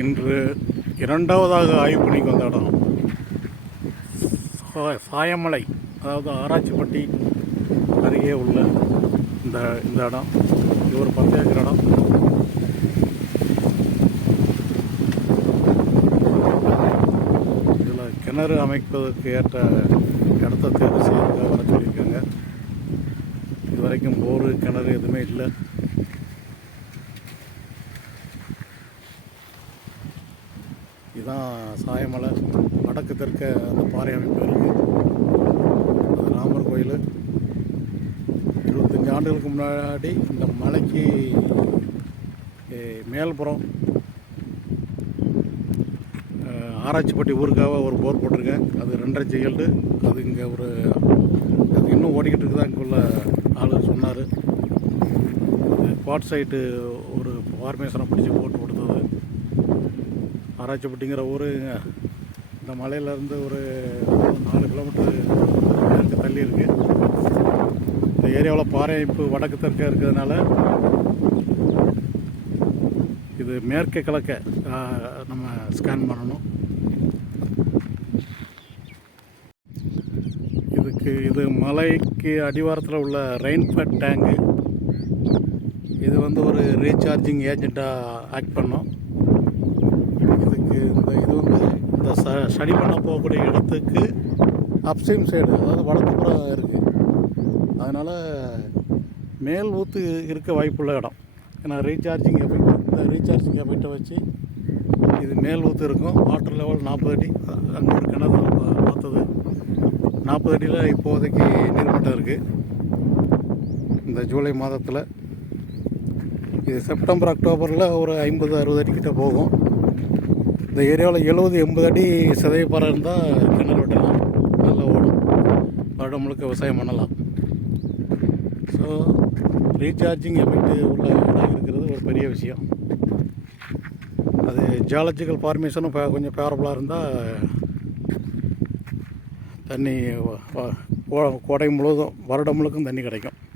இன்று இரண்டாவதாக ஆய்வு பணிக்கு வந்த இடம். சாயமலை அதாவது ஆராய்ச்சிப்பட்டி அருகே உள்ள இந்த இந்த இடம். இது ஒரு பத்து ஏக்கர் இடம். இதில் கிணறு அமைப்பதற்கு ஏற்ற இடத்த தேர்வு செய்ய வர சொல்லியிருக்காங்க. இது வரைக்கும் கிணறு எதுவுமே இல்லை. இதுதான் சாயமலை வடக்கு தெற்க அந்த பாறை அமைப்பு இருக்குது அது ராமர் கோயில். இருபத்தஞ்சி ஆண்டுகளுக்கு முன்னாடி இந்த மலைக்கு மேல்புறம் ஆராய்ச்சிப்பட்டி ஊருக்காக ஒரு போர் போட்டிருக்கேன். அது ரெண்டரை செயல்டு அது இங்கே ஒரு அது இன்னும் ஓடிக்கிட்டு இருக்குதா இங்குள்ள ஆளு சொன்னார். ஸ்பாட் சைட்டு ஒரு ஃபார்மேஷனை பிடிச்சி போட்டு ஆராய்ச்சிப்பட்டிங்கிற ஊருங்க. இந்த மலையிலேருந்து ஒரு நாலு கிலோமீட்டர் மேற்கு தள்ளி இருக்குது இந்த ஏரியாவில் பாறை அமைப்பு வடக்கு தெற்க இருக்கிறதுனால இது மேற்கு கிழக்க நம்ம ஸ்கேன் பண்ணணும். இதுக்கு இது மலைக்கு அடிவாரத்தில் உள்ள ரெயின்ஃபட் டேங்கு இது வந்து ஒரு ரீசார்ஜிங் ஏஜெண்ட்டாக ஆக்ட் பண்ணோம். இந்த இது வந்து இந்த ச ஸ்டடி பண்ண போகக்கூடிய இடத்துக்கு அப்ஸ்ட்ரீம் சைடு அதாவது வடக்குப்புறம் இருக்குது அதனால் மேல் ஊற்று இருக்க வாய்ப்புள்ள இடம். ஏன்னா ரீசார்ஜிங் எஃபெக்ட் இந்த ரீசார்ஜிங் எஃபெக்டை வச்சு இது மேல் ஊற்று இருக்கும். வாட்டர் லெவல் நாற்பது அடி. அங்கே ஒரு கிணறு பார்த்தது. நாற்பது அடியில் இப்போதைக்கு நீர்மட்டம் இருக்குது இந்த ஜூலை மாதத்தில். இது செப்டம்பர் அக்டோபரில் ஒரு ஐம்பது அறுபது அடிக்கிட்ட போகும். இந்த ஏரியாவில் எழுபது எண்பது அடி சிதையப்பாறை இருந்தால் கிணறு வெட்டலாம். நல்லா ஓடும். வருடம் முழுக்க விவசாயம் பண்ணலாம். ஸோ ரீசார்ஜிங் எஃபெக்ட் உள்ள இடம் இருக்கிறது ஒரு பெரிய விஷயம். அது ஜியாலஜிக்கல் ஃபார்மேஷனும் கொஞ்சம் ஃபேவரபுளாக இருந்தால் தண்ணி கோ- கோடை முழுவதும் வருடம் முழுக்கும் தண்ணி கிடைக்கும்.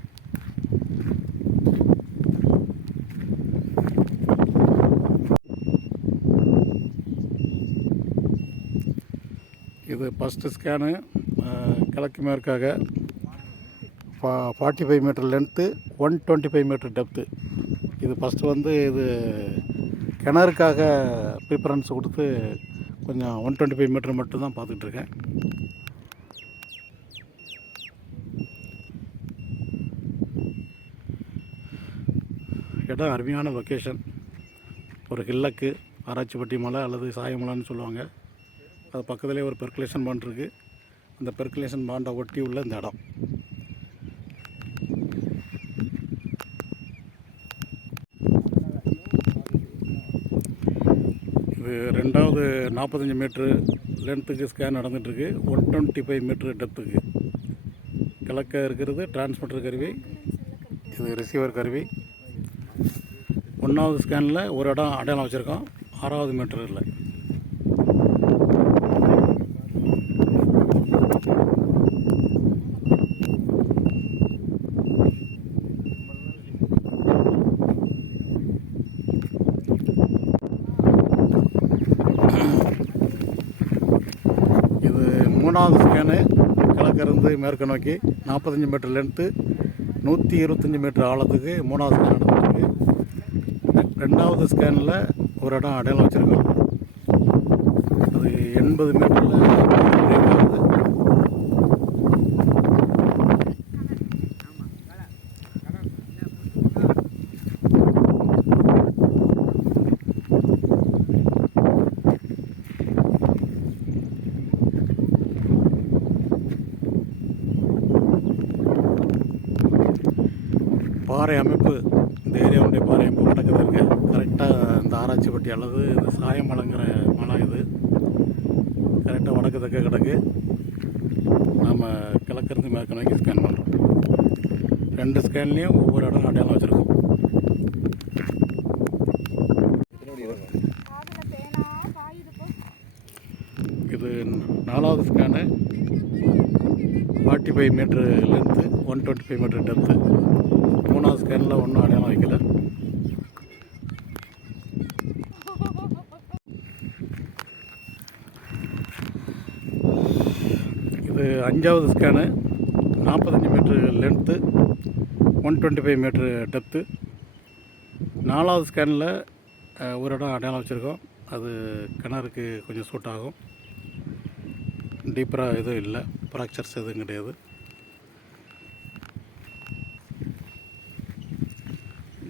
இது ஃபஸ்ட்டு ஸ்கேனு கிழக்கு மேற்காக ஃபா forty five metre length one twenty five metre depth இது ஃபஸ்ட்டு வந்து இது கிணறுக்காக ப்ரிஃபரன்ஸ் கொடுத்து கொஞ்சம் ஒன் டுவெண்ட்டி ஃபைவ் மீட்டர் மட்டும் தான் பார்த்துட்ருக்கேன் இடம் அருமையான லொக்கேஷன் ஒரு ஹில்லக்கு ஆராய்ச்சிப்பட்டி மலை அல்லது சாயமலைன்னு சொல்லுவாங்க. அது பக்கத்துலேயே ஒரு பெர்குலேஷன் பாண்ட் இருக்குது அந்த பெர்குலேஷன் பாண்டை ஒட்டி உள்ள இந்த இடம். இது ரெண்டாவது நாற்பத்தஞ்சு மீட்ரு லென்த்துக்கு ஸ்கேன் நடந்துகிட்ருக்கு ஒன் டுவெண்ட்டி ஃபைவ் மீட்ரு டெப்த்துக்கு கிழக்க இருக்கிறது டிரான்ஸ்மிட்டர் கருவி. இது ரிசீவர் கருவி. ஒன்றாவது ஸ்கேனில் ஒரு இடம் அடையாளம் வச்சுருக்கோம் ஆறாவது மீட்டர் இல்லை இது மூணாவது ஸ்கேனு கிழக்கிருந்து மேற்கு நோக்கி நாற்பத்தஞ்சு மீட்டர் லென்த்து நூற்றி இருபத்தஞ்சி மீட்டர் ஆழத்துக்கு மூணாவது ஸ்கேன் நடந்துருக்கு. ரெண்டாவது ஸ்கேனில் ஒரு இடம் அடையாளம் வச்சுருக்கோம் அது எண்பது மீட்டரில் பாறை அமைப்பு இந்த ஏரியாவுடைய பாறை அமைப்பு வடக்கு இருக்கு. கரெக்டாக இந்த ஆராய்ச்சிப்பட்டி அல்லது இந்த சாயமலைங்கிற மலை இது. கரெக்டாக வடக்கு தெற்க கிடக்கு நாம் கிழக்கிருந்து மேற்கு நோக்கி ஸ்கேன் பண்ணுறோம் ரெண்டு ஸ்கேன்லேயும் ஒவ்வொரு இடம் அடையாளம் வச்சுருக்கோம். இது நாலாவது scan forty five metre length one twenty five metre depth மூணாவது ஸ்கேனில் ஒன்றும் அடையாளம் வைக்கல. இது அஞ்சாவது ஸ்கேனு நாற்பத்தஞ்சு metre length one twenty five metre depth நாலாவது ஸ்கேனில் ஒரு இடம் அடையாளம் வச்சுருக்கோம். அது கிணறுக்கு கொஞ்சம் சூட் ஆகும். டீப்பராக எதுவும் இல்லை. ஃப்ராக்சர்ஸ் எதுவும் கிடையாது.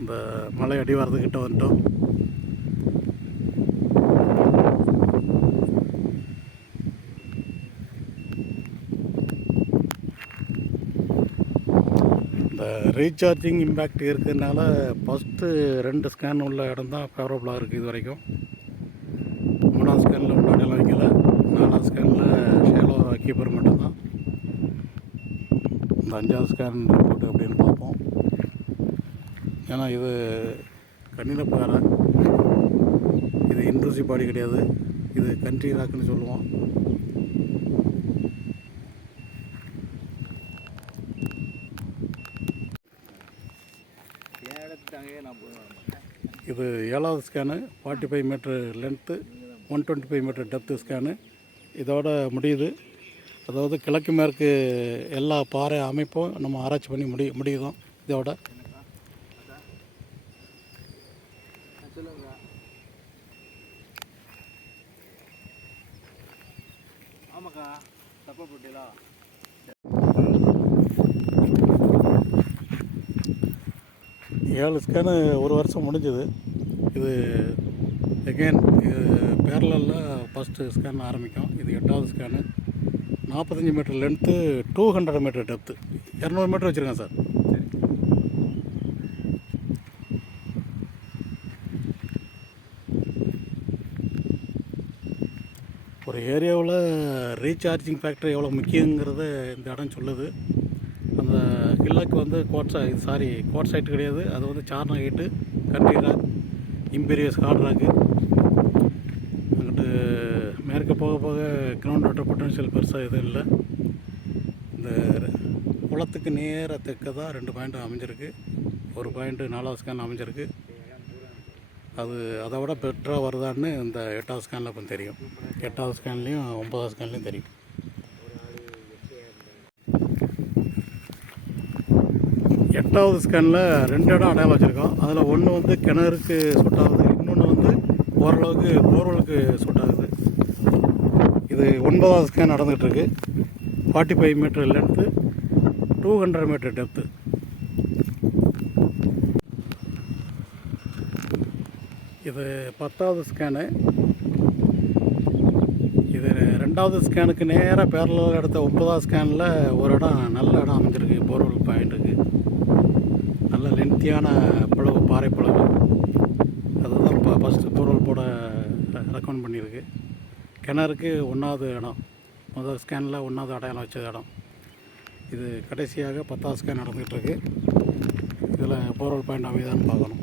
இந்த மலை அடிவாரத்துக்கிட்ட வந்துட்டோம். இந்த ரீசார்ஜிங் இம்பேக்ட் இருக்கிறதுனால ஃபஸ்ட்டு ரெண்டு ஸ்கேன் உள்ள இடம் தான் ஃபேவரபுளாக இருக்குது இது வரைக்கும் மூணாவது ஸ்கேனில் முன்னாடியெல்லாம் வைக்கல. நாலாவது ஸ்கேனில் ஷேலோ கீப்பர் மட்டும்தான். இந்த அஞ்சாவது ஸ்கேன் ரிப்போர்ட் அப்படின்னு பார்ப்போம். ஏன்னா இது கண்ணில் பாறை. இது இன்ட்ரூசிவ் பாடி கிடையாது. இது கண்ட்ரி ராக்குன்னு சொல்லுவோம். இது ஏழாவது scan forty five metre length one twenty five metre depth scan இதோட முடியுது. அதாவது கிழக்கு மேற்கு எல்லா பாறை அமைப்பும் நம்ம ஆராய்ச்சி பண்ணி முடி முடியுதோம் இதோட. ஏழு ஸ்கேனு ஒரு வருஷம் முடிஞ்சது. இது எகெயின் இது பேரலில் ஃபஸ்ட்டு ஸ்கேன் ஆரம்பிக்கும். இது எட்டாவது ஸ்கேனு நாற்பத்தஞ்சு metre length two hundred metre depth இரநூறு மீட்டர் வச்சுருக்கேன் சார். சரி ஒரு ஏரியாவில் ரீசார்ஜிங் ஃபேக்டர் எவ்வளோ முக்கியங்கிறத இந்த இடம் சொல்லுது. அந்த வந்து கோட்ஸா சாரி கோட் சைட் கிடையாது. அது வந்து சார்னா height country rock impervious hard rock அங்கிட்டு மேற்க போக போக கிரவுண்ட் வாட்டர் பொட்டன்ஷியல் பெருசாக எதுவும் இல்லை. இந்த குளத்துக்கு நேராக தெற்க தான் ரெண்டு பாயிண்ட் அமைஞ்சிருக்கு. ஒரு பாயிண்ட்டு நாலாவது ஸ்கேன் அமைஞ்சிருக்கு. அது அதை விட பெட்டராக வருதான்னு இந்த எட்டாவது ஸ்கேனில் இப்போ தெரியும். எட்டாவது ஸ்கேன்லேயும் ஒன்பதாவது ஸ்கேன்லேயும் தெரியும். எட்டாவது ஸ்கேனில் ரெண்டு இடம் அடையாளம் வச்சுருக்கோம். அதில் ஒன்று வந்து கிணறுக்கு சூட் ஆகுது இன்னொன்று வந்து ஓரளவுக்கு போர்வெலுக்கு சூட் ஆகுது இது ஒன்பதாவது ஸ்கேன் நடந்துகிட்டு இருக்கு forty five metre length two hundred metre depth இது பத்தாவது ஸ்கேனு இது ரெண்டாவது ஸ்கேனுக்கு நேராக பேரலாக எடுத்த ஒன்பதாவது ஸ்கேனில் ஒரு இடம் நல்ல இடம் அமைஞ்சிருக்கு போர்வெல் பாயிண்ட்டுக்கு நல்ல லென்த்தியான பிளவு பாறை பிளவு அதுதான் இப்போ ஃபஸ்ட்டு தூரல் போட ரெக்கமெண்ட் பண்ணியிருக்கு. கிணறுக்கு ஒன்றாவது இடம். முதல் ஸ்கேனில் ஒன்றாவது அடையாளம் வச்ச இடம். இது கடைசியாக பத்தாவது ஸ்கேன் நடந்துகிட்ருக்கு இதில் போர்வல் பாயிண்ட் அமைதான்னு பார்க்கணும்.